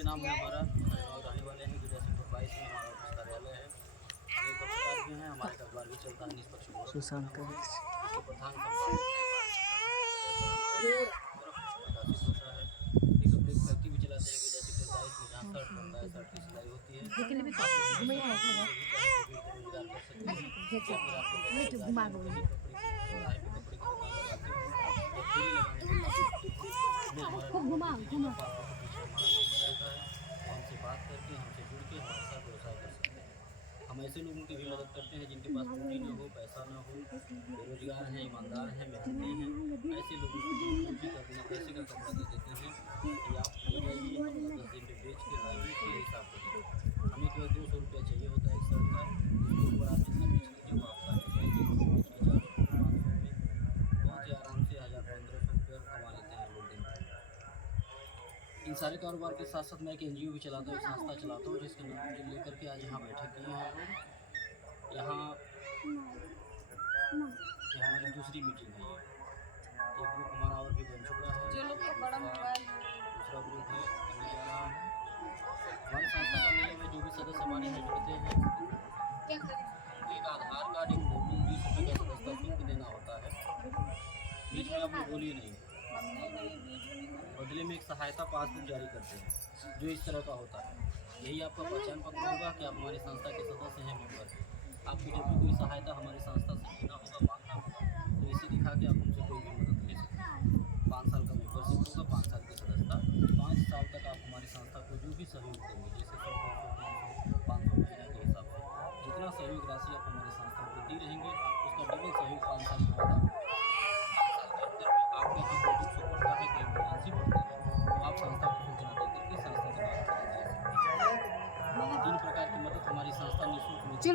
भी नाम है हमारा और रहने वाले हैं गुजरात सेक्टर 22 में हमारा ऑफिस कार्यालय है। हमें पत्रकार भी हैं, हमारे कारोबार भी चलता है निष्पक्ष सुशांत का इसके प्रधान संपादक प्रकाशित होता है। एक अपनी फैक्ट्री भी चलाते हैं गुजरात सेक्टर 22 में, जहाँ शर्ट बनता है, शर्ट की सिलाई होती है। रोजगार कर सकते हैं या फिर आपको कपड़े की दुकान लगाते हो या फेरी लगाने का हमें हमारा नंबर दे दीजिएगा, पासबुक के पीछे हमारा नंबर रहता है। तो हमसे बात करके, हमसे जुड़ के हमारे साथ व्यवसाय कर सकते हैं। हम ऐसे लोगों की भी मदद करते हैं जिनके पास पूंजी न हो, पैसा न हो, बेरोजगार हैं, ईमानदार हैं, मेहनती हैं। ऐसे लोगों को पूंजी का बिना पैसे का कपड़ा दे देते हैं कि आप ले जाइए, 10 दिन में बेच के लाइए, फिर हिसाब करिए। हमें केवल 200 रुपया चाहिए होता है एक शर्ट का, उसके ऊपर आप जितना बेच लीजिए वो आपका ले जाएंगे। 400 में 500 में बहुत ही आराम से 1000-1500 रुपये कमा लेते हैं लोग दिन। इन सारे कारोबार के साथ साथ मैं एक NGO भी चलाता हूँ, एक संस्था चलाता हूँ जिसके नाम लेकर के आज यहाँ बैठक किए हैं हम लोग। यहाँ हमारी दूसरी मीटिंग है। एक ग्रुप हमारा और भी बन चुका है, दूसरा ग्रुप है बनने जा रहा है। हमारी संस्था का नियम है, जो भी सदस्य हमारे यहाँ जुड़ते हैं एक आधार कार्ड, एक फोटो, 20 रुपये का सदस्यता शुल्क देना होता है। बीच में आप लोग बोलिए नहीं, बदले में एक सहायता पासबुक जारी करते हैं जो इस तरह का होता है। यही आपका पहचान पत्र होगा कि आप हमारी संस्था के सदस्य हैं, मेंबर। आपको जब भी कोई सहायता हमारी संस्था से लेना होगा, मांगना होगा, तो इसे दिखा के आप हमसे कोई भी मदद ले सकते हैं। 5 साल का मेंबरशिप होगा, 5 साल की सदस्यता, 5 साल तक आप हमारी संस्था को जो भी सहयोग देंगे, जैसे 100, 200, 300, 500 महीने के हिसाब से जितना सहयोग राशि आप हमारी संस्था को दी रहेंगे, उसका डबल सहयोग 5 साल के बाद आपके यहाँ कोई दुख सुख पड़ता है, कोई इमरजेंसी पड़ती है, तो आप संस्था को सूचना दे करके संस्था के नाम पर ले सकते हैं। 3 प्रकार की मदद हमारी संस्था निःशुल्क में देती है।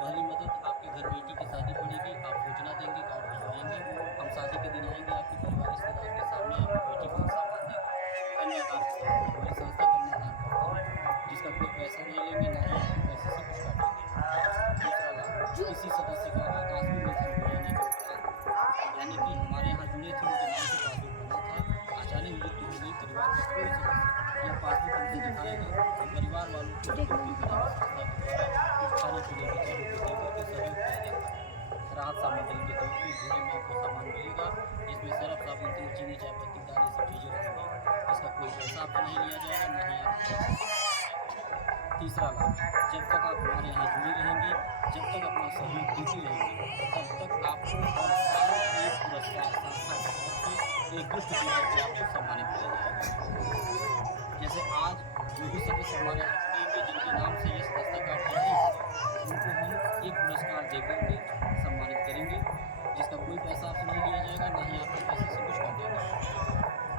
पहली मदद, आपके घर बेटी की शादी पड़ेगी, आप सूचना देंगे, कार्ड भिजवाएंगे, हम शादी के दिन आएंगे, आपके परिवार रिश्तेदार के सामने आपकी बेटी को सामान देंगे। कन्यादान के तौर पर हमारी संस्था कन्यादान करती है, जिसका कोई पैसा नहीं लेंगे, ना ही आपके पैसे से कुछ काटेंगे। दूसरा लाभ, किसी सदस्य का आकस्मिक निधन हो जाने के उपरांत, यानी कि हमारे यहाँ जुड़े थे, उनके नाम से पासबुक बना था, अचानक मृत्यु हो गई, परिवार का कोई सदस्य यह पासबुक हमसे दिखाएगा, तो परिवार वालों को संस्था के द्वारा कुछ खाने पीने की चीज़ों को देकर के सहयोग किया जाता है। राहत सामग्री के तौर पर झोले में आपको सामान मिलेगा, जिसमें सरफ, साबुन, तेल, चीनी, चाय पत्ती, दाल, ये सब चीज़ें रहेंगी। इसका कोई पैसा आपसे नहीं लिया जाएगा, ना ही आप तीसरा लाभ, जब तक आप हमारे यहाँ जुड़े रहेंगे, जब तक अपना सहयोग देती रहेंगे, तब तक आपको हर साल एक पुरस्कार संस्था की तरफ से एक गिफ्ट दी करके आपको सम्मानित किया जाएगा। जैसे आज जो भी सदस्य हमारे यहाँ जुड़ेंगे, जिनके नाम से ये सदस्यता कार्ड जारी होगा, उनको हम एक पुरस्कार दे करके सम्मानित करेंगे, जिसका कोई पैसा आपसे नहीं लिया जाएगा, ना ही आपके पैसे से कुछ काटेगा।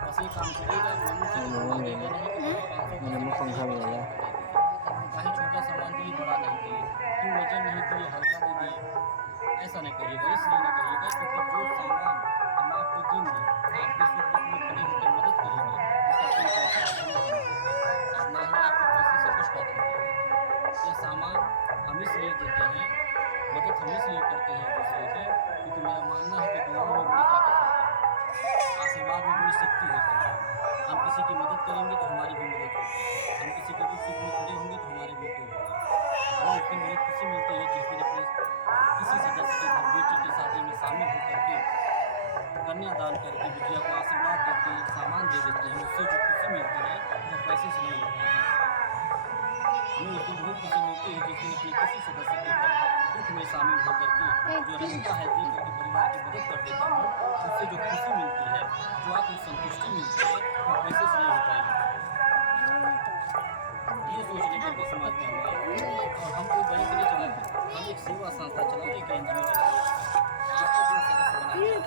बस ये काम करेगा, कानून से मांगेगा नहीं कि 500 चाहे छोटा सामान दिए, बड़ा नहीं दिए, क्यों वजन नहीं दिए, हल्का दे दिए, ऐसा नहीं करिएगा। इसलिए नहीं करिएगा क्योंकि जो सामान हम आपको देंगे, आपके सुख दुख में खड़े होकर मदद करेंगे, उसका कोई पैसा आपको नहीं मिलेगा और ना ही आपके पैसे से कुछ काटेंगे। ये सामान हम इसलिए देते हैं, मदद हम इसलिए करते हैं दूसरे की, क्योंकि मेरा मानना है कि दुआओं में बड़ी ताकत होती है, आशीर्वाद में बड़ी शक्ति होती है। हम किसी की मदद करेंगे तो हमारी भी मदद होगी, हम किसी के दुख सुख में खड़े होंगे तो हमारे भी दुख होगा। हमें उस दिन बहुत खुशी मिलती है जिस दिन अपने किसी सदस्य के घर बेटी की शादी में शामिल होकर के कन्यादान करके बिटिया को आशीर्वाद देते हैं, सामान दे देते हैं। उससे जो खुशी मिलती है वो पैसे से नहीं मिलती है। हमें उस दिन बहुत खुशी मिलती है जिस दिन अपने किसी सदस्य के घर दुख में शामिल होकर के जो रहता है दे करके परिवार की मदद कर देता हूँ, उससे जो खुशी मिलती है, जो आत्मसंतुष्टि मिलती है, वो पैसे से नहीं होता है। ये सोच लेकर के समाज में हम आए और हम कोई बैंक नहीं चलाते, हम एक सेवा संस्था चलाते, एक NGO चलाते। आपको अपना सदस्य बनाना है,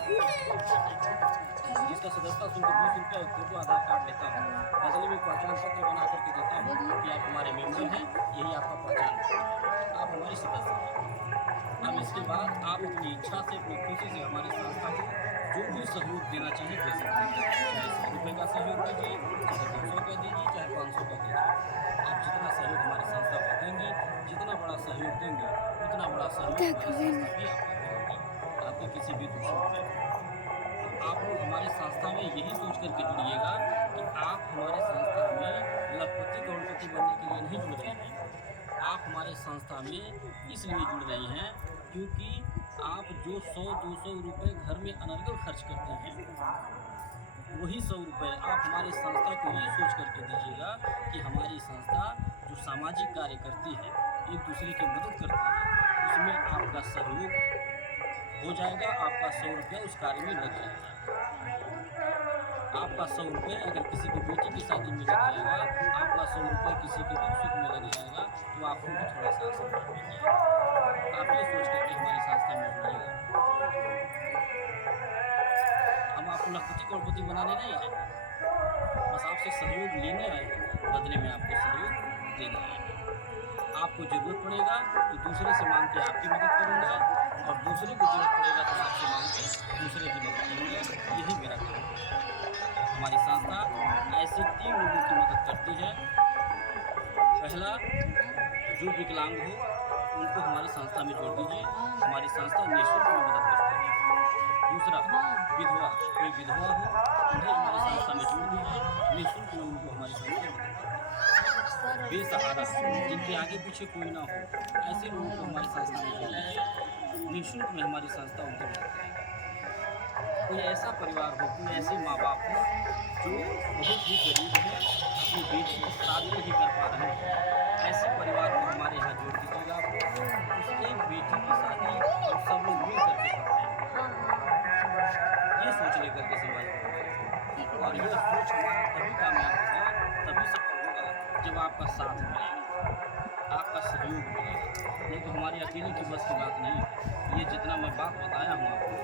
जिसका सदस्यता शुल्क 20 रुपये, फोटो, आधार कार्ड लेता हूँ, बदले में पहचान पत्र बना करके देता हूँ कि आप हमारे मेंबर हैं, यही आपका पहचान पत्र है, आप हमारे सदस्य हैं। अब इसके बाद आप अपनी इच्छा से, अपनी खुशी से हमारी संस्था को जो भी सहयोग देना चाहें दे सकते हैं। चाहे 100 रुपये का सहयोग दीजिए, चाहे 200 का दीजिए, चाहे 500 का दीजिए। आप जितना सहयोग हमारी संस्था को देंगे, जितना बड़ा सहयोग देंगे, उतना बड़ा सहयोग हमारी संस्था भी आपको करेगी, आपके किसी भी दुख सुख में। आप लोग हमारे संस्था में यही सोच करके जुड़िएगा कि आप हमारे संस्था में लखपति करोड़पति बनने के लिए नहीं जुड़ रहे हैं। आप हमारे संस्था में इसलिए जुड़ रहे हैं क्योंकि आप जो 100-200 रुपये घर में अनर्गल खर्च करते हैं, वही 100 रुपये आप हमारे संस्था को ये सोच करके दीजिएगा कि हमारी संस्था जो सामाजिक कार्य करती है, एक दूसरे की मदद करती है, उसमें आपका सहयोग हो जाएगा। आपका 100 रुपये उस कार्य में लग जाएगा। आपका 100 रुपये अगर किसी की बेटी की शादी में लग जाएगा, आपका 100 रुपये किसी के दुख सुख में लग जाएगा, तो आपको भी थोड़ा सा आशीर्वाद मिलेगा। आप ये सोच करके हमारी संस्था में जुड़िएगा। हम आपको लखपति करोड़पति बनाने नहीं आए, बस आपसे सहयोग लेने आए, बदले में आपको सहयोग देने आए। आपको ज़रूरत पड़ेगा तो दूसरे से मांग के आपकी मदद करूँगा, और दूसरे को ज़रूरत पड़ेगा तो आपसे मांग के दूसरे की मदद करूँगा। यही मेरा काम है। हमारी संस्था ऐसे 3 लोगों की मदद करती है। पहला, जो विकलांग हो उनको हमारी संस्था में जोड़ दीजिए, हमारी संस्था निःशुल्क में मदद करती है। दूसरा, विधवा, कोई विधवा हो उन्हें हमारी संस्था में जोड़ दीजिए, निःशुल्क में उनको हमारी संस्था में मदद करती है। बेसहारा, जिनके आगे पीछे कोई ना हो, ऐसे लोगों को हमारी संस्था में जोड़ दीजिए, निःशुल्क में हमारी संस्था उनकी मदद करेगी। कोई ऐसा परिवार हो, कोई ऐसे माँ बाप हो जो बहुत ही गरीब है, अपनी बेटी की शादी नहीं कर पा रहे हैं, ऐसे परिवार को हमारे यहाँ जोड़ दीजिएगा। उस एक बेटी की शादी हम सब लोग मिल करके करते हैं, ये सोच लेकर के समाज में, और यह सोच हमारा तभी कामयाब होगा, तभी सफल होगा जब आपका साथ मिलेगा, आपका सहयोग मिलेगा। नहीं तो हमारी अकेले की बस की बात नहीं है। ये जितना मैं बात बताया हूँ आपको,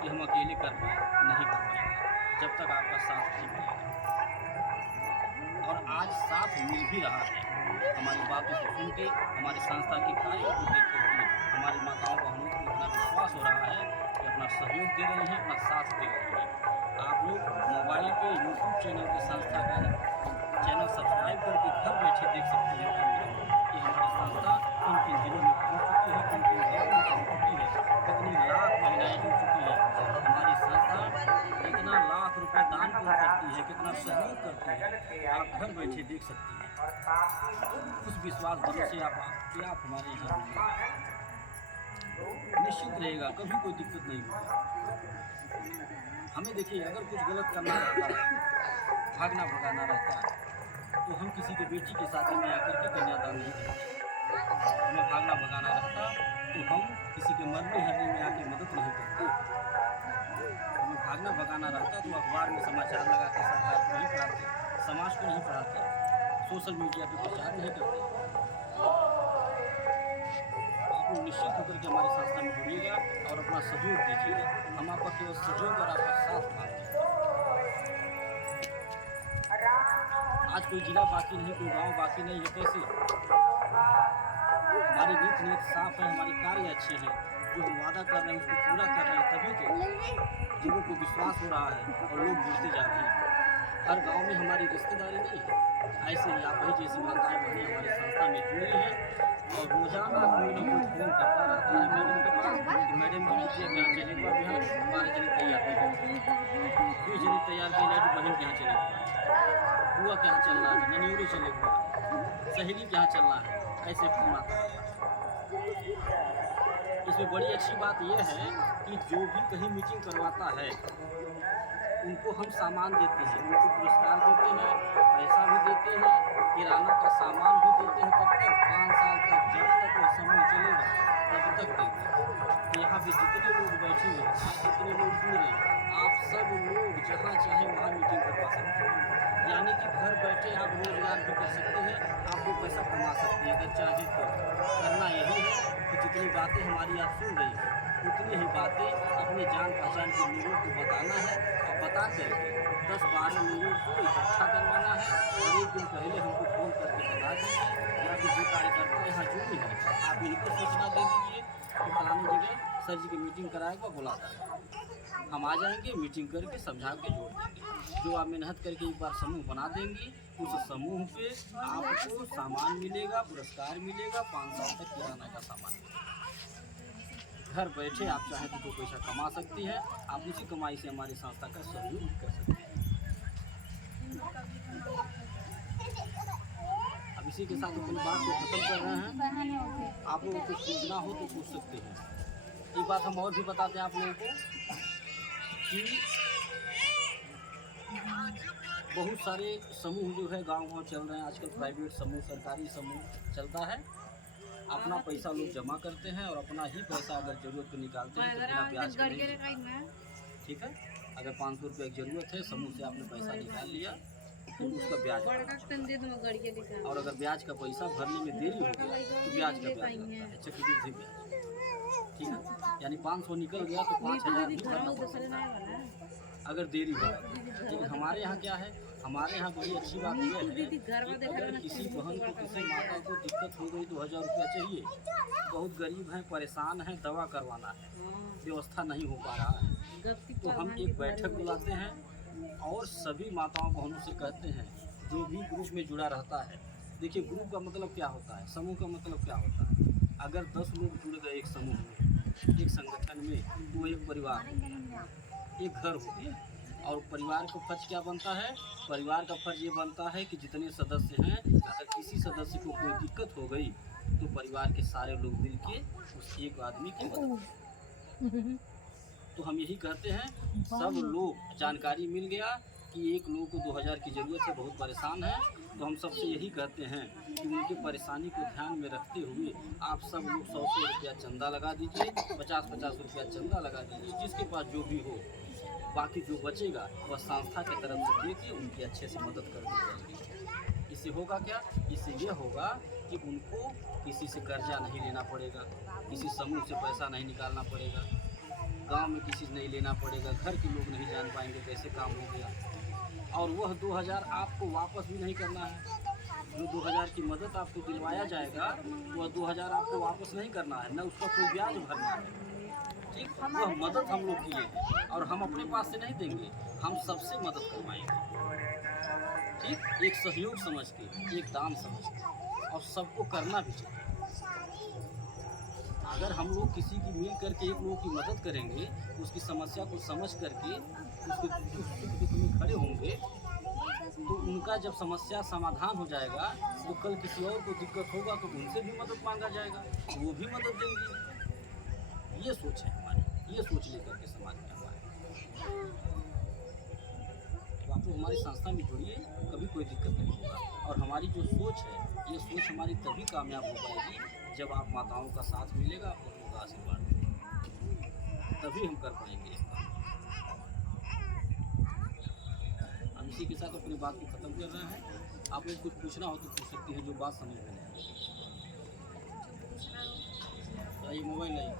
कि हम अकेले कर नहीं कर पाएंगे जब तक आपका साथ नहीं मिलेगा। और आज साथ मिल भी रहा है। हमारी बातों को सुन के, हमारी संस्था के कार्यों को देख करके हमारी माताओं बहनों को इतना विश्वास हो रहा है कि अपना सहयोग दे रहे हैं, अपना साथ दे रहे हैं। आप लोग मोबाइल पे यूट्यूब चैनल की संस्था का चैनल सब्सक्राइब करके घर बैठे देख सकते हैं कि हमारी संस्था किन किन जिलों में पहुँच चुकी है, किन किन गाँव में पहुँच चुकी है, कितनी लाख महिलाएँ जुड़ चुकी है। हमारी संस्था कितना लाख रुपए दान करती है, कितना सहयोग करती है, आप घर बैठे देख सकती हैं। उस विश्वास भरोसे आप हमारे यहाँ निश्चित रहेगा, कभी कोई दिक्कत नहीं होगी। हमें देखिए, अगर कुछ गलत करना रहता है, भागना भगाना रहता है, तो हम किसी के बेटी की शादी में आकर के कन्यादान नहीं करते। हमें भागना भगाना रहता तो हम किसी के मरने हरने में आके मदद नहीं करते। हमें भागना भगाना रहता तो अखबार में समाचार लगा के सरकार को नहीं पढ़ाते, समाज को नहीं पढ़ाते, सोशल मीडिया पे प्रचार नहीं करते। आप लोग निश्चित होकर के हमारी संस्था में जुड़िएगा और अपना सहयोग दीजिएगा। हम आपका केवल सहयोग और आपका साथ मांगते हैं। आज कोई जिला बाकी नहीं, कोई गांव बाकी नहीं है। कैसे? हमारी नीयत साफ है, हमारे कार्य अच्छे हैं, जो हम वादा कर रहे हैं उसको पूरा कर रहे हैं, तभी तो लोगों को विश्वास हो रहा है और लोग जुड़ते जा रहे हैं। हर गांव में हमारी रिश्तेदारी नहीं है। ऐसे ही आप ही जैसी माताएं बहनें हमारी संस्था में जुड़ी हैं और रोजाना कोई ना कोई फोन करता रहता है मैडम के पास कि मैडम जी लीजिए यहाँ चले गए, बिहार 12 जने तैयार हो गए, 20 जने तैयार किए लाइट बहन के यहाँ चले गए, बुआ के यहाँ चलना है, ननियोरी चले गए, सहेली के यहाँ चलना है, ऐसे फोन आता है। इसमें बड़ी अच्छी बात यह है कि जो भी कहीं मीटिंग करवाता है उनको हम सामान देते हैं, उनको पुरस्कार देते हैं, पैसा भी देते हैं, किराना का सामान भी देते हैं। कब तक? 5 साल तक, जब तक वो समूह चलेगा तब तक देते हैं। तो यहाँ पे जितने लोग बैठे हैं, आप जितने लोग जुड़ रहे हैं, आप सब लोग जहाँ चाहे वहाँ मीटिंग करवा सकते हैं। यानी कि घर बैठे आप रोजगार भी कर सकते हैं, आप वो पैसा कमा सकते हैं अगर चाहे तो। करना यही है कि जितनी बातें हमारी आप सुन रही हैं उतनी ही बातें अपने जान पहचान के लोगों को बताना है, और बता करके 10-12 लोगों को इकट्ठा करवाना है। और एक दिन पहले हमको फ़ोन करके बता दीजिए, या फिर जो कार्यकर्ता यहाँ जुड़ी है आप इनको सूचना दे दीजिए कि फलानी जगह सर जी की मीटिंग कराएगा, बुलाता है। हम आ जाएंगे, मीटिंग करके समझा के जोड़ देंगे। जो आप मेहनत करके एक बार समूह बना देंगी, उस समूह पे आपको सामान मिलेगा, पुरस्कार मिलेगा, 5 साल तक किराना का सामान मिलेगा। घर बैठे आप चाहें तो 2 पैसा कमा सकती हैं। आप उसी कमाई से हमारी संस्था का सहयोग कर सकते हैं। अब इसी के साथ अपनी बात को खत्म कर रहे हैं। आप लोगों को पूछना हो तो पूछ सकते हैं। एक बात हम और भी बताते हैं आप लोगों को कि बहुत सारे समूह जो है गांव-गांव चल रहे हैं आजकल। प्राइवेट समूह, सरकारी समूह चलता है। अपना पैसा लोग जमा करते हैं और अपना ही पैसा अगर जरूरत को निकालते हैं तो बिना ब्याज के नहीं। ठीक है, अगर 500 रुपये की जरूरत है, समूह से आपने पैसा निकाल लिया तो उसका ब्याज, और अगर ब्याज का पैसा भरने में देरी हो गया तो ब्याज का ब्याज लगता है, चक्रवृद्धि ब्याज। ठीक है, यानी 500 निकल गया तो 5000 भी भरना पड़ता है अगर देरी हो। लेकिन हमारे यहाँ क्या है, हमारे यहाँ बड़ी अच्छी बात यह है कि अगर किसी बहन को, किसी माता को दिक्कत हो गई, 2000 रुपया चाहिए, बहुत गरीब हैं, परेशान हैं, दवा करवाना है, व्यवस्था नहीं हो पा रहा है, तो हम एक बैठक बुलाते हैं और सभी माताओं बहनों से कहते हैं, जो भी ग्रुप में जुड़ा रहता है। देखिए, ग्रुप का मतलब क्या होता है, समूह का मतलब क्या होता है। अगर 10 लोग जुड़ गए एक समूह में, एक संगठन में, तो एक परिवार, एक घर हो गया। और परिवार का फर्ज क्या बनता है, परिवार का फर्ज ये बनता है कि जितने सदस्य हैं, अगर किसी सदस्य को कोई दिक्कत हो गई तो परिवार के सारे लोग मिल के उस एक आदमी की मदद। तो हम यही कहते हैं, सब लोग, जानकारी मिल गया कि एक लोग को 2000 की ज़रूरत है, बहुत परेशान है, तो हम सबसे यही कहते हैं कि उनकी परेशानी को ध्यान में रखते हुए आप सब लोग 100 रुपया चंदा लगा दीजिए, 50 रुपया चंदा लगा दीजिए, जिसके पास जो भी हो। बाकी जो बचेगा वह संस्था की तरफ से दे के उनकी अच्छे से मदद कर दी जाएगी। इससे होगा क्या, इससे ये होगा कि उनको किसी से कर्जा नहीं लेना पड़ेगा, किसी समूह से पैसा नहीं निकालना पड़ेगा, गांव में किसी से नहीं लेना पड़ेगा, घर के लोग नहीं जान पाएंगे कैसे काम हो गया। और वह 2000 आपको वापस भी नहीं करना है। जो 2000 की मदद आपको दिलवाया जाएगा, वह 2000 आपको वापस नहीं करना है, न उसका कोई ब्याज भरना है। ठीक, वह मदद हम लोग किए हैं और हम अपने पास से नहीं देंगे, हम सबसे मदद करवाएंगे। ठीक, एक सहयोग समझ के, एक दान समझ के, और सबको करना भी चाहिए। अगर हम लोग किसी की मिल करके एक लोगों की मदद करेंगे, उसकी समस्या को समझ करके उसके सुख दुख में खड़े होंगे, तो उनका जब समस्या समाधान हो जाएगा तो कल किसी और को दिक्कत होगा तो उनसे भी मदद मांगा जाएगा, वो भी मदद देंगे। ये सोच है हमारी, ये सोच लेकर के समाज में हमारे। तो आप लोग हमारी संस्था में जुड़िए, कभी कोई दिक्कत नहीं होगा। और हमारी जो सोच है, ये सोच हमारी तभी कामयाब हो पाएगी जब आप माताओं का साथ मिलेगा, आप लोगों का आशीर्वाद मिलेगा, तभी हम कर पाएंगे। हम इसी के साथ अपनी बात को ख़त्म कर रहे हैं। आप लोग कुछ पूछना हो तो पूछ सकती हैं, जो बात समझ में नहीं आई। मोबाइल नहीं।